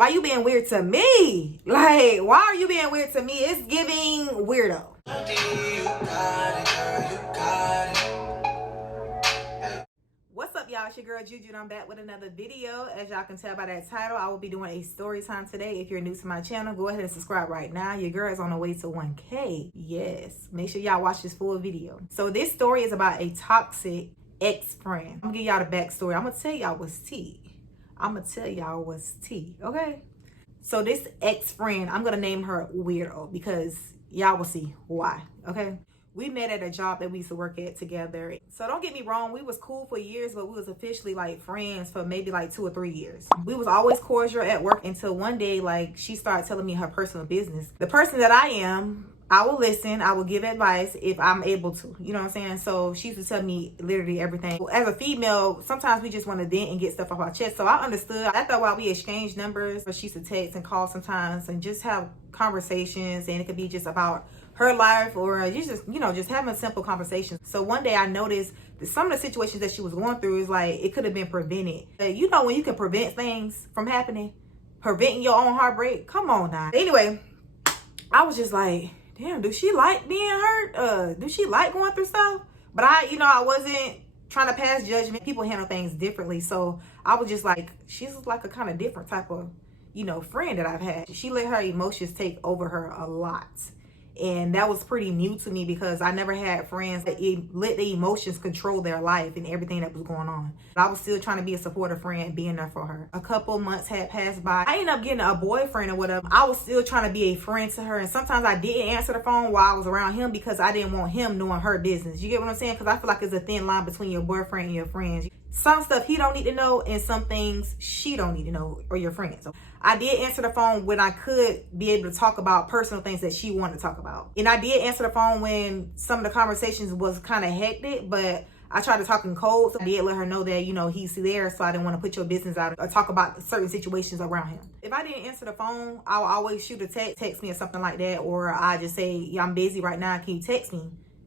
why you being weird to me? Like, why are you being weird to me? It's giving weirdo. What's up, y'all? It's your girl Juju and I'm back with another video. As y'all can tell by that title, I will be doing a story time today. If you're new to my channel, go ahead and subscribe right now. Your girl is on the way to 1K. Yes, make sure y'all watch this full video. So this story is about a toxic ex-friend. I'm gonna give y'all the backstory. I'm gonna tell y'all what's tea. Okay? So this ex-friend, I'm gonna name her Weirdo because y'all will see why, okay? We met at a job that we used to work at together. So don't get me wrong, we was cool for years, but we was officially like friends for maybe like 2 or 3 years. We was always cordial at work until one day, like, she started telling me her personal business. The person that I am, I will listen, I will give advice if I'm able to, you know what I'm saying? So she used to tell me literally everything. As a female, sometimes we just want to vent and get stuff off our chest. So I understood. After a while, we exchanged numbers. She used to text and call sometimes and just have conversations, and it could be just about her life or just, you know, just having simple conversations. So one day I noticed that some of the situations that she was going through is like, it could have been prevented. You know, when you can prevent things from happening, preventing your own heartbreak, come on now. Anyway, I was just like, damn, do she like being hurt? Do she like going through stuff? But I wasn't trying to pass judgment. People handle things differently. So I was just like, she's like a kind of different type of, friend that I've had. She let her emotions take over her a lot. And that was pretty new to me because I never had friends that let the emotions control their life and everything that was going on. But I was still trying to be a supportive friend, being there for her. A couple months had passed by. I ended up getting a boyfriend or whatever. I was still trying to be a friend to her. And sometimes I didn't answer the phone while I was around him because I didn't want him knowing her business. You get what I'm saying? Because I feel like there's a thin line between your boyfriend and your friends. Some stuff he don't need to know and some things she don't need to know, or your friends. So I did answer the phone when I could be able to talk about personal things that she wanted to talk about. And I did answer the phone when some of the conversations was kind of hectic, but I tried to talk in code. So I did let her know that, he's there, so I didn't want to put your business out or talk about certain situations around him. If I didn't answer the phone, I would always shoot a text me or something like that, or I just say, yeah, I'm busy right now, can you text me?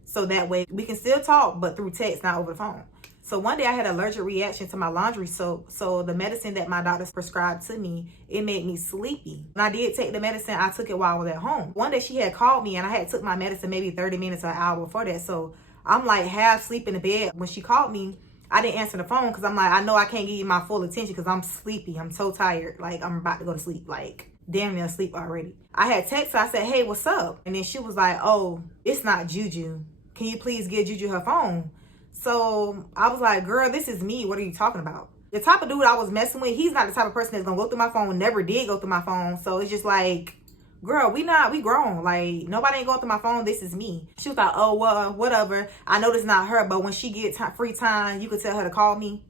So that way we can still talk, but through text, not over the phone. So one day I had an allergic reaction to my laundry soap. So the medicine that my doctor prescribed to me, it made me sleepy. When I did take the medicine, I took it while I was at home. One day she had called me and I had took my medicine maybe 30 minutes or an hour before that. So I'm like half asleep in the bed. When she called me, I didn't answer the phone because I'm like, I know I can't give you my full attention because I'm sleepy. I'm so tired. Like, I'm about to go to sleep. Like, damn near asleep already. I had texted her. I said, hey, what's up? And then she was like, oh, it's not Juju. Can you please give Juju her phone? So I was like, girl, this is me. What are you talking about? The type of dude I was messing with, he's not the type of person that's gonna go through my phone, never did go through my phone. So it's just like, girl, we grown. Like, nobody ain't going through my phone. This is me. She was like, oh, well, whatever. I know this is not her, but when she get free time, you could tell her to call me.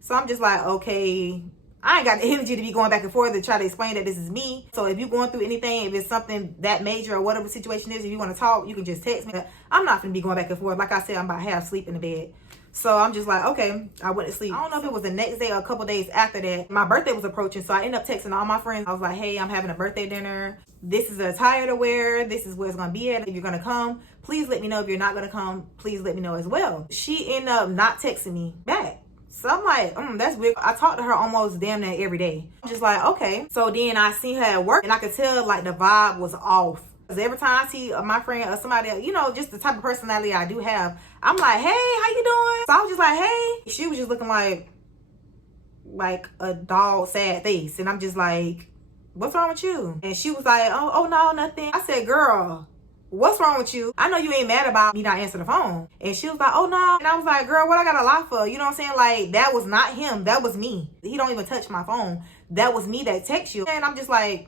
So I'm just like, okay, I ain't got the energy to be going back and forth to try to explain that this is me. So if you're going through anything, if it's something that major or whatever the situation is, if you want to talk, you can just text me. I'm not going to be going back and forth. Like I said, I'm about half asleep in the bed. So I'm just like, okay, I went to sleep. I don't know if it was the next day or a couple days after that. My birthday was approaching, so I ended up texting all my friends. I was like, hey, I'm having a birthday dinner. This is the attire to wear. This is where it's going to be at. If you're going to come, please let me know. If you're not going to come, please let me know as well. She ended up not texting me back. So I'm like, that's weird. I talked to her almost damn near every day. I'm just like, okay. So then I seen her at work and I could tell like the vibe was off. Because every time I see my friend or somebody, just the type of personality I do have, I'm like, hey, how you doing? So I was just like, hey. She was just looking like a dog sad face. And I'm just like, what's wrong with you? And she was like, oh no, nothing. I said, girl, what's wrong with you? I know you ain't mad about me not answering the phone. And she was like, oh no. And I was like, girl, what I got a lie for? You know what I'm saying? Like, that was not him. That was me. He don't even touch my phone. That was me that text you. And I'm just like,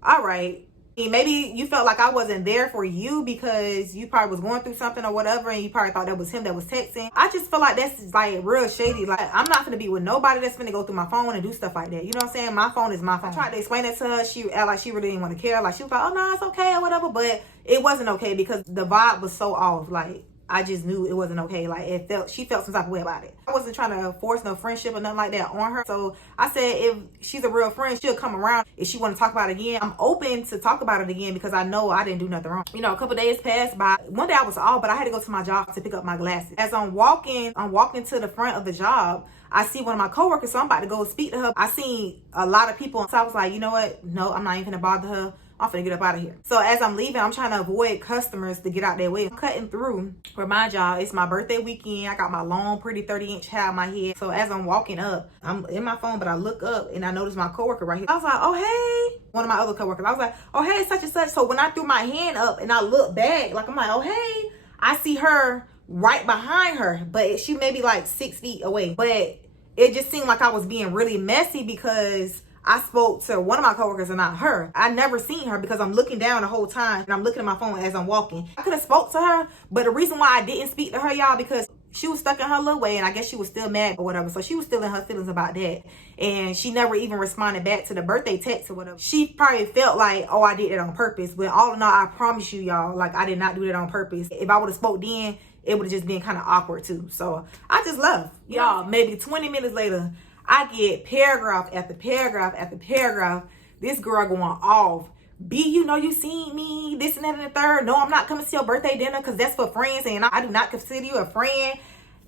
all right. Maybe you felt like I wasn't there for you because you probably was going through something or whatever, and you probably thought that was him that was texting. I just feel like that's like real shady. Like, I'm not gonna be with nobody that's gonna go through my phone and do stuff like that. You know what I'm saying? My phone is my phone. I tried to explain it to her. She act like she really didn't want to care. Like, she was like, oh no, it's okay or whatever. But it wasn't okay because the vibe was so off. Like, I just knew it wasn't okay. Like she felt some type of way about it. I wasn't trying to force no friendship or nothing like that on her. So I said, if she's a real friend, she'll come around. If she want to talk about it again, I'm open to talk about it again, because I know I didn't do nothing wrong. You know, a couple days passed by. One day I was off, but I had to go to my job to pick up my glasses. As I'm walking to the front of the job, I see one of my coworkers, so I'm about to go speak to her. I seen a lot of people, so I was like, you know what? No, I'm not even gonna bother her. I'm finna get up out of here. So as I'm leaving, I'm trying to avoid customers to get out their way. I'm cutting through for my job. It's my birthday weekend. I got my long, pretty 30-inch hair on my head. So as I'm walking up, I'm in my phone, but I look up and I notice my coworker right here. I was like, oh, hey. One of my other coworkers. I was like, oh, hey, such and such. So when I threw my hand up and I look back, like, I'm like, oh, hey. I see her right behind her, but she may be like 6 feet away. But it just seemed like I was being really messy because I spoke to one of my coworkers and not her. I never seen her because I'm looking down the whole time and I'm looking at my phone as I'm walking. I could have spoke to her, but the reason why I didn't speak to her, y'all, because she was stuck in her little way, and I guess she was still mad or whatever. So she was still in her feelings about that. And she never even responded back to the birthday text or whatever. She probably felt like, oh, I did it on purpose. But all in all, I promise you, y'all, like, I did not do that on purpose. If I would have spoke then, it would have just been kind of awkward too. So I just left. Y'all, maybe 20 minutes later, I get paragraph after paragraph after paragraph. This girl going off. B, you know you seen me, this and that and the third. No, I'm not coming to your birthday dinner because that's for friends, and I do not consider you a friend.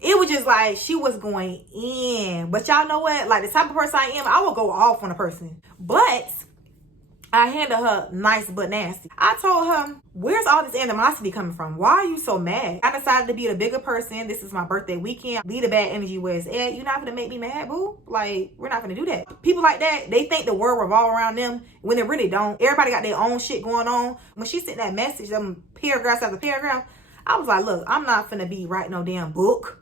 It was just like she was going in. But y'all know what? Like, the type of person I am, I will go off on a person. But I handled her nice but nasty. I told her, where's all this animosity coming from? Why are you so mad? I decided to be the bigger person. This is my birthday weekend. Leave the bad energy where it's at. You're not gonna make me mad, boo. Like, we're not gonna do that. People like that, they think the world revolves around them when it really don't. Everybody got their own shit going on. When she sent that message, them paragraphs after paragraph, I was like, look, I'm not finna be writing no damn book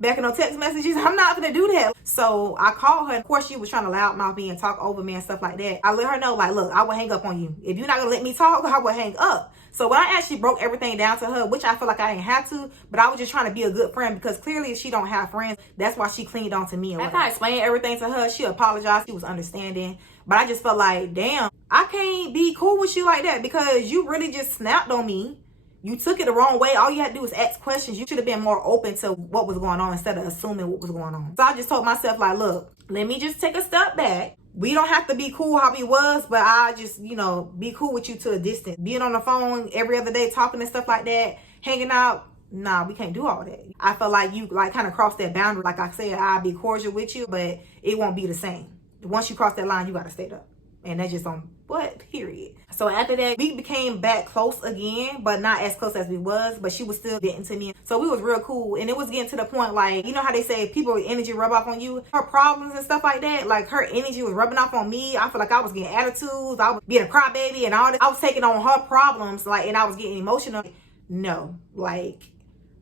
back in no text messages. I'm not gonna do that. So I called her. Of course, she was trying to loudmouth me and talk over me and stuff like that. I let her know, like, look, I will hang up on you. If you're not gonna let me talk, I will hang up. So when I actually broke everything down to her, which I feel like I didn't have to, but I was just trying to be a good friend, because clearly she don't have friends. That's why she cleaned on to me. After I explained everything to her, she apologized. She was understanding. But I just felt like, damn, I can't be cool with you like that, because you really just snapped on me. You took it the wrong way. All you had to do was ask questions. You should have been more open to what was going on instead of assuming what was going on. So I just told myself, like, look, let me just take a step back. We don't have to be cool how we was, but I just, you know, be cool with you to a distance. Being on the phone every other day, talking and stuff like that, hanging out, nah, we can't do all that. I felt like you, like, kind of crossed that boundary. Like I said, I'll be cordial with you, but it won't be the same. Once you cross that line, you got to stay up. And that's just on what, period. So after that, we became back close again, but not as close as we was, but she was still getting to me. So we was real cool, and it was getting to the point, like, you know how they say people energy rub off on you? Her problems and stuff like that, like, her energy was rubbing off on me. I feel like I was getting attitudes, I was being a crybaby and all this. I was taking on her problems, like, and I was getting emotional. No, like,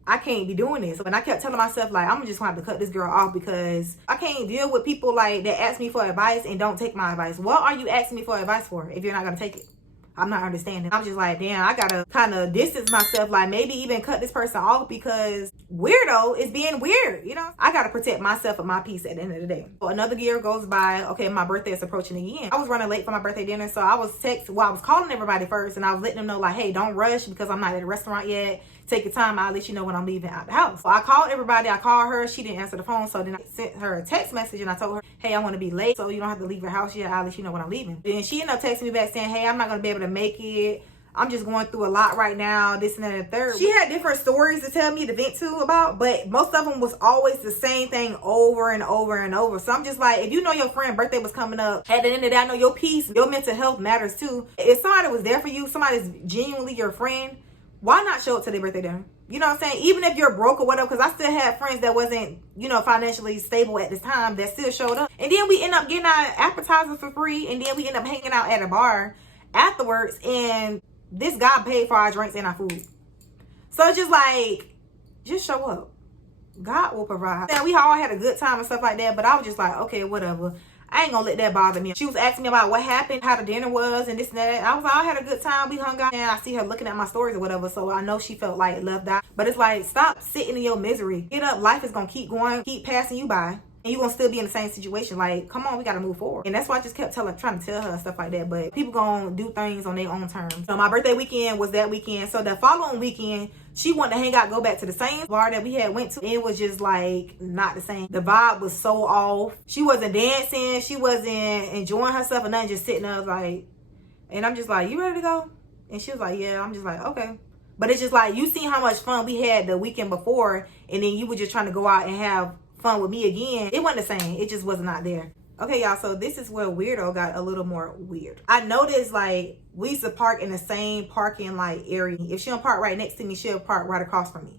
I can't be doing this. And I kept telling myself, like, I'm just going to have to cut this girl off, because I can't deal with people like that ask me for advice and don't take my advice. What are you asking me for advice for if you're not going to take it? I'm not understanding. I'm just like, damn, I got to kind of distance myself, like maybe even cut this person off, because weirdo is being weird, you know? I got to protect myself and my peace at the end of the day. So another year goes by. Okay, my birthday is approaching again. I was running late for my birthday dinner, so I was I was calling everybody first, and I was letting them know, like, hey, don't rush because I'm not at a restaurant yet. Take your time. I'll let you know when I'm leaving out the house. So I called everybody. I called her. She didn't answer the phone. So then I sent her a text message, and I told her, hey, I want to be late, so you don't have to leave your house yet. I'll let you know when I'm leaving. Then she ended up texting me back saying, hey, I'm not going to be able to make it. I'm just going through a lot right now, this and that and the third. She had different stories to tell me to vent to about, but most of them was always the same thing over and over and over. So I'm just like, if you know your friend's birthday was coming up, at the end of the day, I know your peace, your mental health matters too. If somebody was there for you, somebody's genuinely your friend, why not show up to their birthday dinner? You know what I'm saying? Even if you're broke or whatever, because I still had friends that wasn't, you know, financially stable at this time that still showed up. And then we end up getting our appetizers for free, and then we end up hanging out at a bar afterwards, and this guy paid for our drinks and our food. So it's just like, just show up. God will provide. And we all had a good time and stuff like that, but I was just like, okay, whatever. I ain't gonna let that bother me. She was asking me about what happened, how the dinner was, and this and that. I was like, I had a good time. We hung out, and I see her looking at my stories or whatever, so I know she felt like left out. But it's like, stop sitting in your misery. Get up. Life is gonna keep going, keep passing you by. and you're gonna still be in the same situation. Like, come on, we gotta move forward. And that's why I just kept trying to tell her stuff like that. But people gonna do things on their own terms. So my birthday weekend was that weekend. So the following weekend, she wanted to hang out, go back to the same bar that we had went to. It was just like not the same. The vibe was so off. She wasn't dancing. She wasn't enjoying herself or nothing, just sitting there like, and I'm just like, you ready to go? And she was like, yeah. I'm just like, okay. But it's just like, you seen how much fun we had the weekend before, and then you were just trying to go out and have fun with me again. It wasn't the same. It just was not there. Okay, y'all, so this is where weirdo got a little more weird. I noticed, like, we used to park in the same parking, like, area. If she don't park right next to me, she'll park right across from me.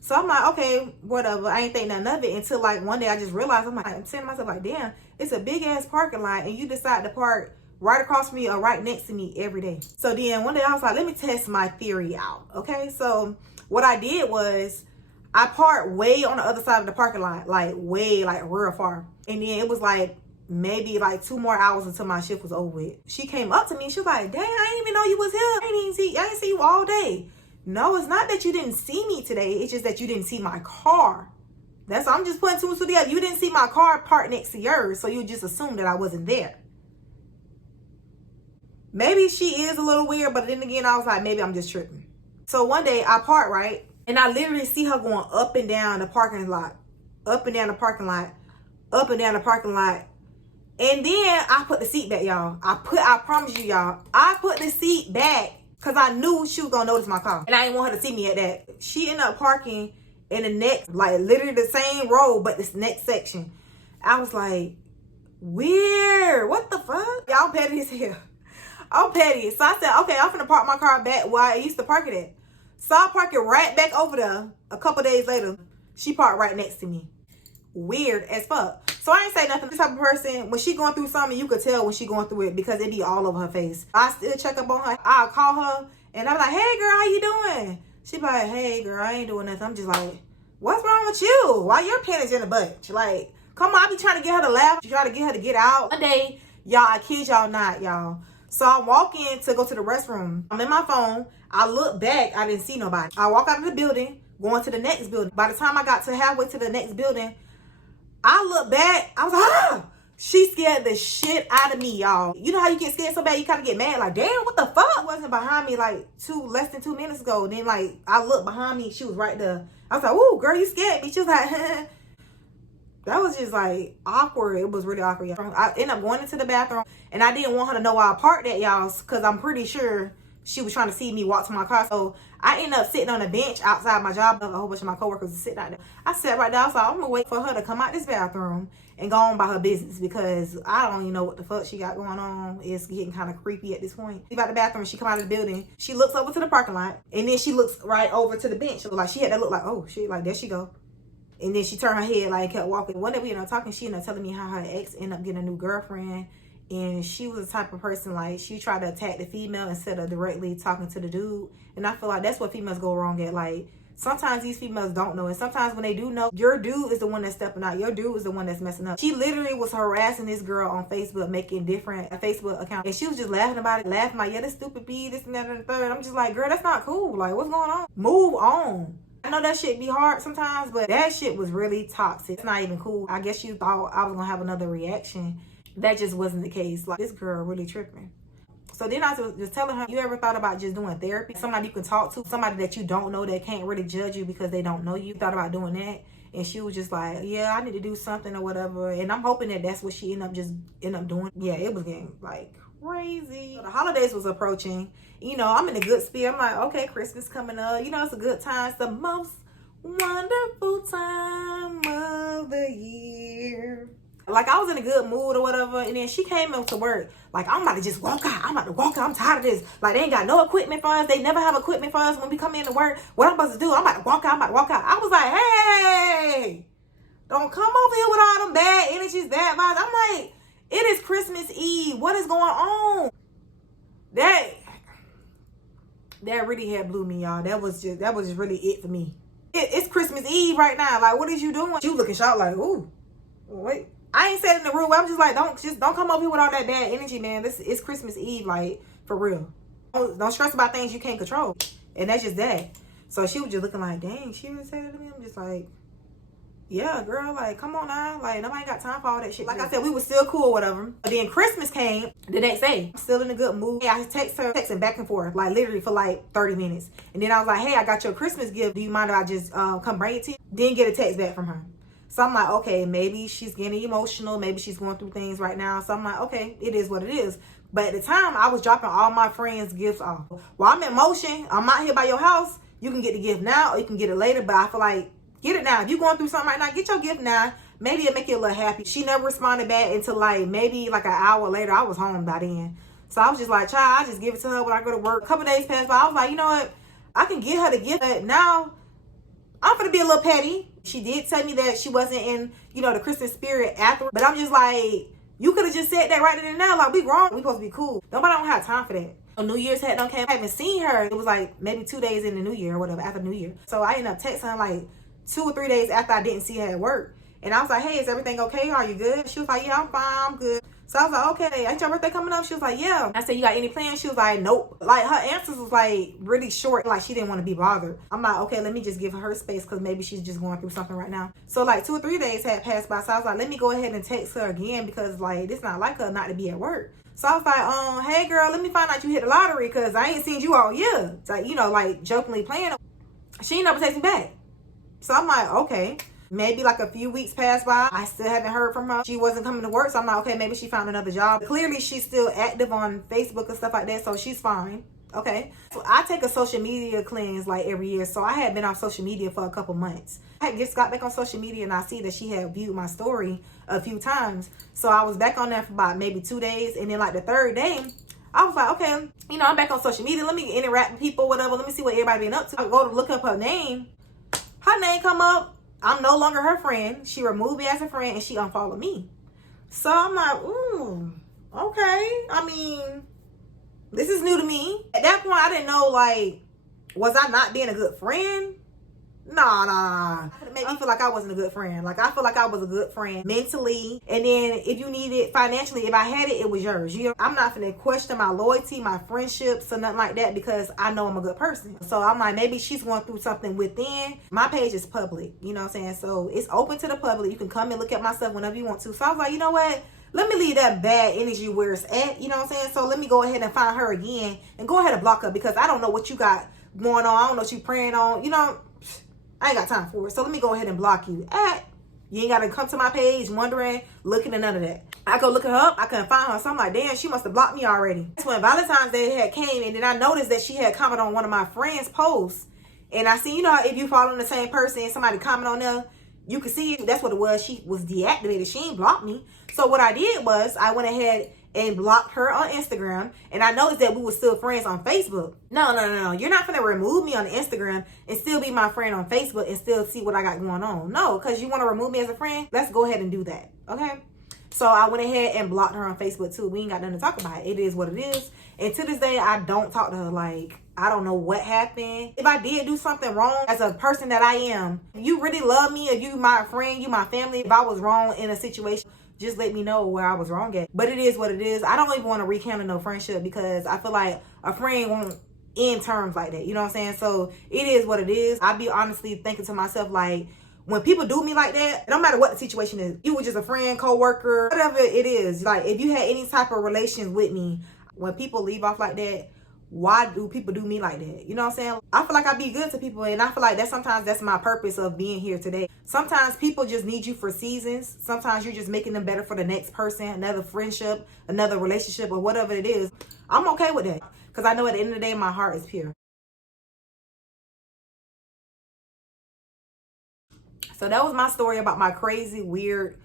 So I'm like, okay, whatever. I ain't think nothing of it until, like, one day I just realized, I'm saying to myself, like, damn, it's a big-ass parking lot, and you decide to park right across from me or right next to me every day. So then one day I was like, let me test my theory out, okay? So what I did was I parked way on the other side of the parking lot, like way, like real far. And then it was like maybe like 2 more hours until my shift was over with. She came up to me and she was like, dang, I didn't even know you was here. I didn't see you all day. No, it's not that you didn't see me today. It's just that you didn't see my car. That's, I'm just putting 2 and 2 together. You didn't see my car parked next to yours, so you just assumed that I wasn't there. Maybe she is a little weird, but then again, I was like, maybe I'm just tripping. So one day I parked, right? And I literally see her going up and down the parking lot, up and down the parking lot, up and down the parking lot. And then I put the seat back, y'all. I promise you, y'all, I put the seat back because I knew she was going to notice my car. And I didn't want her to see me at that. She ended up parking in the next, like literally the same road, but this next section. I was like, weird. What the fuck? Y'all petty as hell. I'm petty. So I said, okay, I'm finna park my car back where I used to park it at. So I park it right back over there. A couple days later, she parked right next to me. Weird as fuck. So I ain't say nothing. This type of person, when she going through something, you could tell when she going through it because it be all over her face. I still check up on her. I'll call her and I'm like, hey girl, how you doing? She be like, hey girl, I ain't doing nothing. I'm just like, what's wrong with you? Why your panties in a bunch? Like, come on, I be trying to get her to laugh. Try to get her to get out. One day, y'all, I kid y'all not, y'all. So I walk in to go to the restroom. I'm in my phone. I look back. I didn't see nobody. I walk out of the building, going to the next building. By the time I got to halfway to the next building, I look back. I was like, ah! She scared the shit out of me, y'all. You know how you get scared so bad, you kind of get mad. Like, damn, what the fuck? She wasn't behind me like less than 2 minutes ago. Then, like, I looked behind me. She was right there. I was like, ooh, girl, you scared me. She was like, that was just like awkward. It was really awkward, y'all. I ended up going into the bathroom and I didn't want her to know where I parked at, y'all, because I'm pretty sure she was trying to see me walk to my car. So I ended up sitting on a bench outside my job. A whole bunch of my coworkers were sitting out there. I sat right there. I was like, I'm gonna wait for her to come out this bathroom and go on by her business because I don't even know what the fuck she got going on. It's getting kind of creepy at this point. She's out the bathroom. She come out of the building. She looks over to the parking lot and then she looks right over to the bench. Like she had that look like, oh shit, like there she go. And then she turned her head, like, kept walking. One day we ended up talking, she ended up telling me how her ex ended up getting a new girlfriend. And she was the type of person, like, she tried to attack the female instead of directly talking to the dude. And I feel like that's what females go wrong at. Like, sometimes these females don't know. And sometimes when they do know, your dude is the one that's stepping out. Your dude is the one that's messing up. She literally was harassing this girl on Facebook, making different Facebook accounts. And she was just laughing about it, laughing like, yeah, this stupid B, this and that and the third. I'm just like, girl, that's not cool. Like, what's going on? Move on. I know that shit be hard sometimes, but that shit was really toxic. It's not even cool. I guess you thought I was gonna have another reaction. That just wasn't the case. Like, this girl really tripping. So then I was just telling her, you ever thought about just doing therapy? Somebody you can talk to, somebody that you don't know that can't really judge you because they don't know you. Thought about doing that? And she was just like, yeah, I need to do something or whatever. And I'm hoping that that's what she ended up doing. Yeah, it was getting like crazy. So the holidays was approaching. You know, I'm in a good spirit. I'm like, okay, Christmas coming up. You know, it's a good time. It's the most wonderful time of the year. Like, I was in a good mood or whatever. And then she came up to work. Like, I'm about to just walk out. I'm about to walk out. I'm tired of this. Like, they ain't got no equipment for us. They never have equipment for us when we come in to work. What I'm supposed to do? I'm about to walk out. I'm about to walk out. I was like, hey, don't come over here with all them bad energies, bad vibes. I'm like, it is Christmas Eve. What is going on? That really had blew me, y'all. That was just really it for me. It's Christmas Eve right now. Like, what is you doing? You looking shocked like, ooh, wait. I ain't said in the room. I'm just like, don't come up here with all that bad energy, man. It's Christmas Eve, like, for real. Don't stress about things you can't control. And that's just that. So she was just looking like, dang, she even said it to me. I'm just like, yeah, girl, like, come on now. Like, nobody got time for all that shit. Like I said, we were still cool or whatever. But then Christmas came the next day. I'm still in a good mood. I text her, texting back and forth, like, literally for like 30 minutes. And then I was like, hey, I got your Christmas gift. Do you mind if I just come bring it to you? Didn't get a text back from her. So I'm like, okay, maybe she's getting emotional. Maybe she's going through things right now. So I'm like, okay, it is what it is. But at the time, I was dropping all my friends' gifts off. While I'm in motion, I'm out here by your house. You can get the gift now or you can get it later. But I feel like, get it now. If you're going through something right now, get your gift now. Maybe it'll make you a little happy. She never responded back until like maybe like an hour later. I was home by then. So I was just like, child, I just give it to her when I go to work. A couple days passed by. I was like, you know what? I can get her the gift. But now I'm gonna be a little petty. She did tell me that she wasn't in, you know, the Christmas spirit after. But I'm just like, you could have just said that right then and now. Like, we grown. We supposed to be cool. Nobody don't have time for that. New Year's had done came. I haven't seen her. It was like maybe 2 days in the New Year or whatever, after New Year. So I ended up texting her like 2 or 3 days after I didn't see her at work. And I was like, hey, is everything okay? Are you good? She was like, yeah, I'm fine. I'm good. So I was like, okay, ain't your birthday coming up? She was like, yeah. I said, you got any plans? She was like, nope. Like, her answers was like really short. Like, she didn't want to be bothered. I'm like, okay, let me just give her space because maybe she's just going through something right now. So like 2 or 3 days had passed by. So I was like, let me go ahead and text her again because like, it's not like her not to be at work. So I was like, hey girl, let me find out you hit the lottery because I ain't seen you all year. It's like, you know, like jokingly playing. She never texted me back. So I'm like, okay. Maybe like a few weeks passed by. I still haven't heard from her. She wasn't coming to work. So I'm like, okay, maybe she found another job. Clearly, she's still active on Facebook and stuff like that. So she's fine. Okay. So I take a social media cleanse like every year. So I had been off social media for a couple months. I had just got back on social media and I see that she had viewed my story a few times. So I was back on there for about maybe 2 days. And then like the third day, I was like, okay, you know, I'm back on social media. Let me interact with people, whatever. Let me see what everybody been up to. I go to look up her name. Her name come up. I'm no longer her friend. She removed me as a friend and she unfollowed me. So I'm like, ooh, okay. I mean, this is new to me. At that point, I didn't know, like, was I not being a good friend? Nah. It made me feel like I wasn't a good friend. Like, I feel like I was a good friend mentally. And then if you need it financially, if I had it, it was yours. You know, I'm not finna question my loyalty, my friendships, or nothing like that because I know I'm a good person. So I'm like, maybe she's going through something within. My page is public. You know what I'm saying? So it's open to the public. You can come and look at my stuff whenever you want to. So I was like, you know what? Let me leave that bad energy where it's at. You know what I'm saying? So let me go ahead and find her again and go ahead and block her because I don't know what you got going on. I don't know what you praying on. You know, I ain't got time for it. So let me go ahead and block you. You ain't got to come to my page wondering, looking at none of that. I go look her up. I couldn't find her. So I'm like, damn, she must have blocked me already. That's when Valentine's Day had came. And then I noticed that she had commented on one of my friends' posts. And I see, you know, if you follow the same person and somebody comment on there, you can see it. That's what it was. She was deactivated. She ain't blocked me. So what I did was I went ahead and blocked her on Instagram. And I noticed that we were still friends on Facebook. No. You're not going to remove me on Instagram and still be my friend on Facebook and still see what I got going on. No, because you want to remove me as a friend? Let's go ahead and do that. Okay? So I went ahead and blocked her on Facebook too. We ain't got nothing to talk about. It is what it is. And to this day, I don't talk to her. Like, I don't know what happened. If I did do something wrong as a person that I am, if you really love me, if you my friend, you my family, if I was wrong in a situation, just let me know where I was wrong at. But it is what it is. I don't even want to rekindle no friendship because I feel like a friend won't end terms like that. You know what I'm saying? So it is what it is. I be honestly thinking to myself, like, when people do me like that, no matter what the situation is, you were just a friend, co-worker, whatever it is. Like, if you had any type of relations with me, when people leave off like that, why do people do me like that? You know what I'm saying? I feel like I be good to people, and I feel like that sometimes that's my purpose of being here today. Sometimes people just need you for seasons. Sometimes you're just making them better for the next person, another friendship, another relationship, or whatever it is. I'm okay with that because I know at the end of the day, my heart is pure. So that was my story about my crazy, weird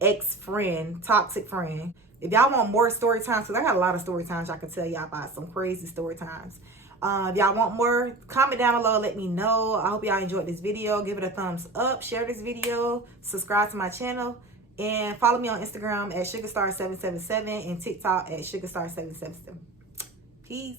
ex-friend, toxic friend. If y'all want more story times, because I got a lot of story times I can tell y'all about, some crazy story times. If y'all want more, comment down below, let me know. I hope y'all enjoyed this video. Give it a thumbs up, share this video, subscribe to my channel, and follow me on Instagram at sugarstar777 and TikTok at sugarstar777. Peace.